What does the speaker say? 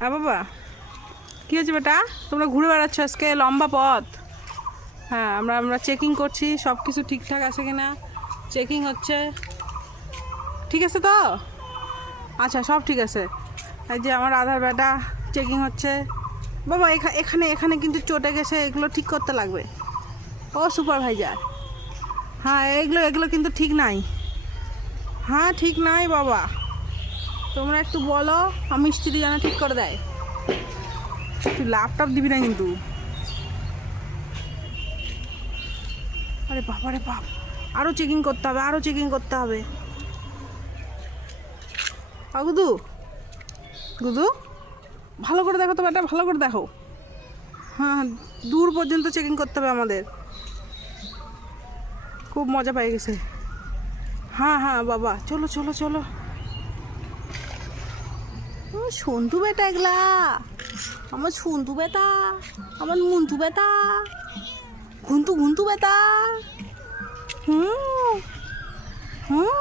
বাবা কী হয়েছে বেটা, তোমরা ঘুরে বেড়াচ্ছ আজকে লম্বা পথ। হ্যাঁ, আমরা চেকিং করছি সব কিছু ঠিকঠাক আছে কি না, চেকিং হচ্ছে। ঠিক আছে তো? আচ্ছা, সব ঠিক আছে। এই যে আমার আধার বেটা চেকিং হচ্ছে। বাবা এখানে এখানে কিন্তু চটে গেছে, এগুলো ঠিক করতে লাগবে। ও সুপারভাইজার, হ্যাঁ এগুলো এগুলো কিন্তু ঠিক নাই। হ্যাঁ ঠিক নাই বাবা, তোমরা একটু বলো মিস্ত্রি যেন ঠিক করে দেয়। তুই ল্যাপটপ দিবি না কিন্তু। আরে বাবা রে বাপ, আরও চেকিং করতে হবে, আরও চেকিং করতে হবে। গুদু গুদু ভালো করে দেখো তো বেটা, ভালো করে দেখো। হ্যাঁ, দূর পর্যন্ত চেকিং করতে হবে আমাদের। খুব মজা পেয়ে গেছে। হ্যাঁ হ্যাঁ বাবা, চলো চলো চলো। সন্তু বেটা এগুলা, আমার সন্তু বেটা, আমার মুন্তু বেটা, ঘুন্তু ঘুন্তু বেটা। হুম হুম